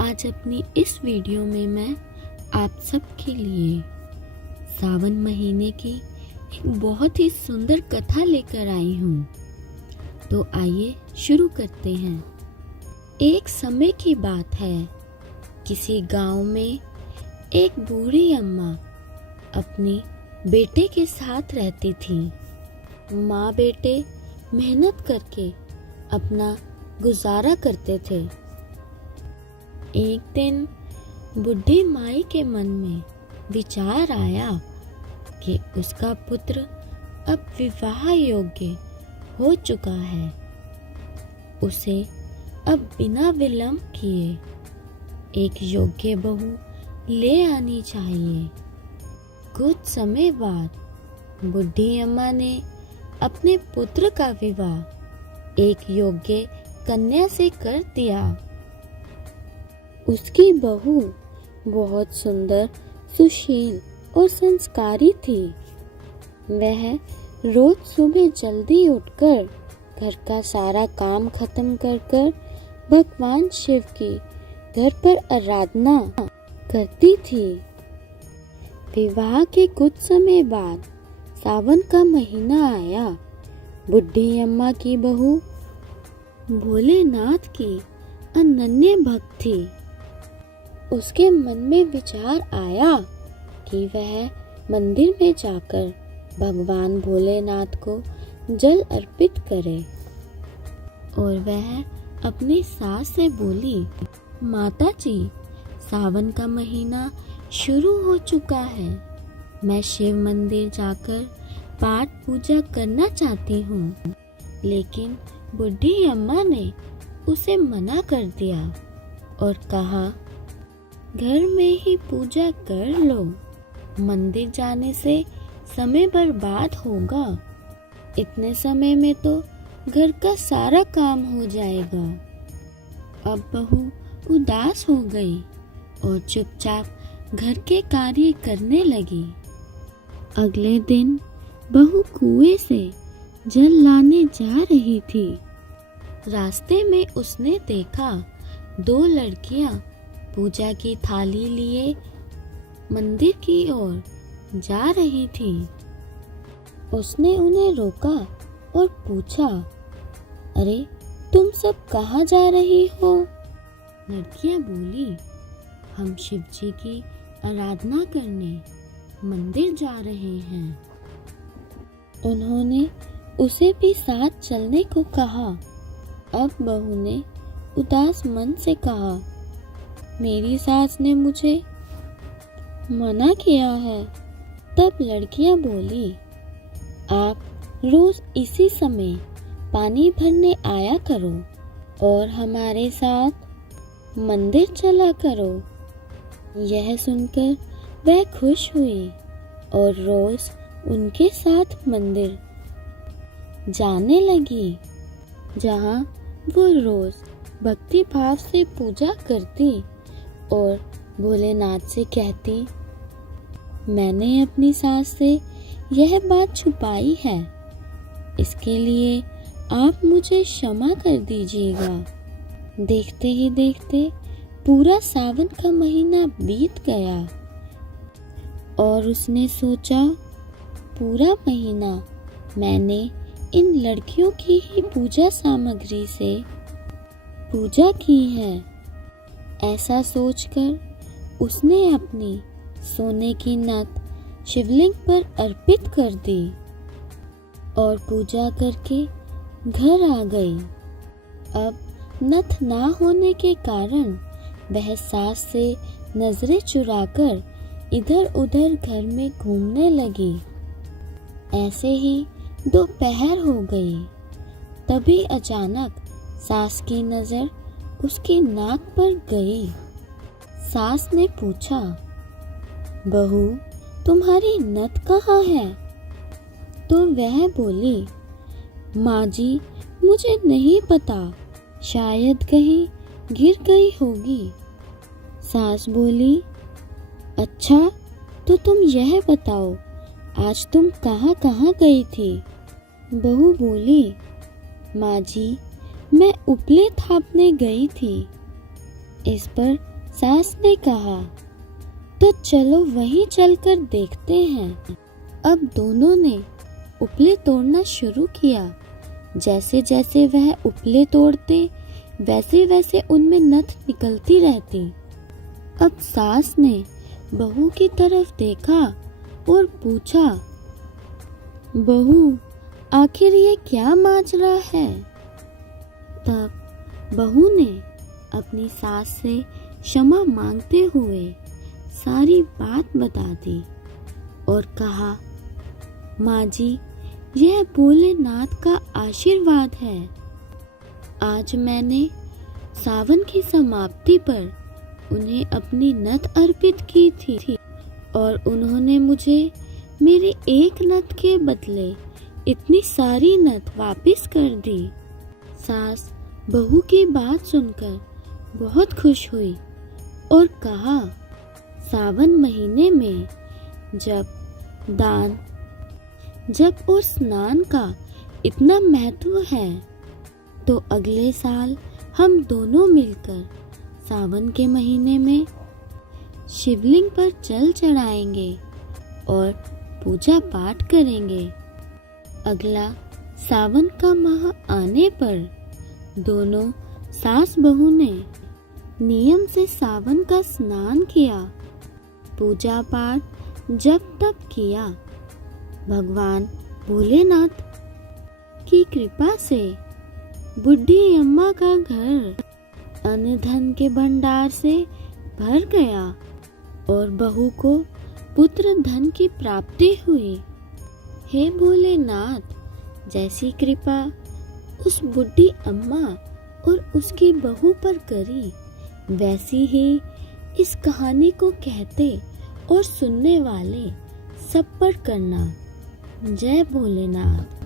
आज अपनी इस वीडियो में मैं आप सबके लिए सावन महीने की एक बहुत ही सुंदर कथा लेकर आई हूँ। तो आइए शुरू करते हैं। एक समय की बात है, किसी गांव में एक बूढ़ी अम्मा अपनी बेटे के साथ रहती थी। माँ बेटे मेहनत करके अपना गुजारा करते थे। एक दिन बुढ़ी माई के मन में विचार आया कि उसका पुत्र अब विवाह योग्य हो चुका है, उसे अब बिना विलंब किए एक योग्य बहू ले आनी चाहिए। कुछ समय बाद बुढ़ी अम्मा ने अपने पुत्र का विवाह एक योग्य कन्या से कर दिया। उसकी बहू बहुत सुंदर, सुशील और संस्कारी थी। वह रोज सुबह जल्दी उठकर घर का सारा काम खत्म कर भगवान शिव की घर पर आराधना करती थी। विवाह के कुछ समय बाद सावन का महीना आया। बुढ़ी अम्मा की बहू भोलेनाथ की अनन्य भक्त थी। उसके मन में विचार आया कि वह मंदिर में जाकर भगवान भोलेनाथ को जल अर्पित करे। और वह अपनी सास से बोली, माता जी, सावन का महीना शुरू हो चुका है। मैं शिव मंदिर जाकर पाठ पूजा करना चाहती हूँ। लेकिन बुढ़ी अम्मा ने उसे मना कर दिया और कहा, घर में ही पूजा कर लो, मंदिर जाने से समय बर्बाद होगा। इतने समय में तो घर का सारा काम हो जाएगा। अब बहू उदास हो गई और चुपचाप घर के कार्य करने लगी। अगले दिन बहू कुएं से जल लाने जा रही थी। रास्ते में उसने देखा दो लड़कियां पूजा की थाली लिए मंदिर की ओर जा रही थी। उसने उन्हें रोका और पूछा, अरे तुम सब कहाँ जा रही हो? लड़कियां बोली, हम शिव जी की आराधना करने मंदिर जा रहे हैं। उन्होंने उसे भी साथ चलने को कहा। अब बहू ने उदास मन से कहा, मेरी सास ने मुझे मना किया है। तब लड़कियां बोली, आप रोज इसी समय पानी भरने आया करो और हमारे साथ मंदिर चला करो। यह सुनकर वह खुश हुई और रोज उनके साथ मंदिर जाने लगी, जहाँ वो रोज भक्ति भाव से पूजा करती और भोलेनाथ से कहती, मैंने अपनी सास से यह बात छुपाई है, इसके लिए आप मुझे क्षमा कर दीजिएगा। देखते ही देखते पूरा सावन का महीना बीत गया और उसने सोचा, पूरा महीना मैंने इन लड़कियों की ही पूजा सामग्री से पूजा की है। ऐसा सोचकर उसने अपनी सोने की नथ शिवलिंग पर अर्पित कर दी और पूजा करके घर आ गई। अब नथ ना होने के कारण वह सास से नजरें चुराकर इधर उधर घर में घूमने लगी। ऐसे ही दोपहर हो गई। तभी अचानक सास की नजर उसकी नाक पर गई। सास ने पूछा, बहू, तुम्हारी नथ कहाँ है? तो वह बोली, माँ जी, मुझे नहीं पता, शायद कहीं गिर गई होगी। सास बोली, अच्छा, तो तुम यह बताओ, आज तुम कहाँ कहाँ गई थी? बहू बोली, माँ जी, मैं उपले थापने गई थी। इस पर सास ने कहा, तो चलो वहीं चलकर देखते हैं। अब दोनों ने उपले तोड़ना शुरू किया। जैसे जैसे वह उपले तोड़ते, वैसे वैसे उनमें नथ निकलती रहती। अब सास ने बहू की तरफ देखा और पूछा, बहू, आखिर ये क्या माजरा है? तब बहू ने अपनी सास से क्षमा मांगते हुए सारी बात बता दी और कहा, माँ जी, यह भोलेनाथ का आशीर्वाद है। आज मैंने सावन की समाप्ति पर उन्हें अपनी नथ अर्पित की थी और उन्होंने मुझे मेरी एक नथ के बदले इतनी सारी नथ वापस कर दी। सास बहू की बात सुनकर बहुत खुश हुई और कहा, सावन महीने में जप और स्नान का इतना महत्व है, तो अगले साल हम दोनों मिलकर सावन के महीने में शिवलिंग पर जल चढ़ाएंगे और पूजा पाठ करेंगे। अगला सावन का माह आने पर दोनों सास बहू ने नियम से सावन का स्नान किया, पूजा पाठ जप तप किया। भगवान भोलेनाथ की कृपा से बुढ़ी अम्मा का घर अन्न धन के भंडार से भर गया और बहू को पुत्र धन की प्राप्ति हुई। हे भोलेनाथ, जैसी कृपा उस बुढ़ी अम्मा और उसकी बहू पर करी, वैसी ही इस कहानी को कहते और सुनने वाले सब पर करना। जय भोलेनाथ।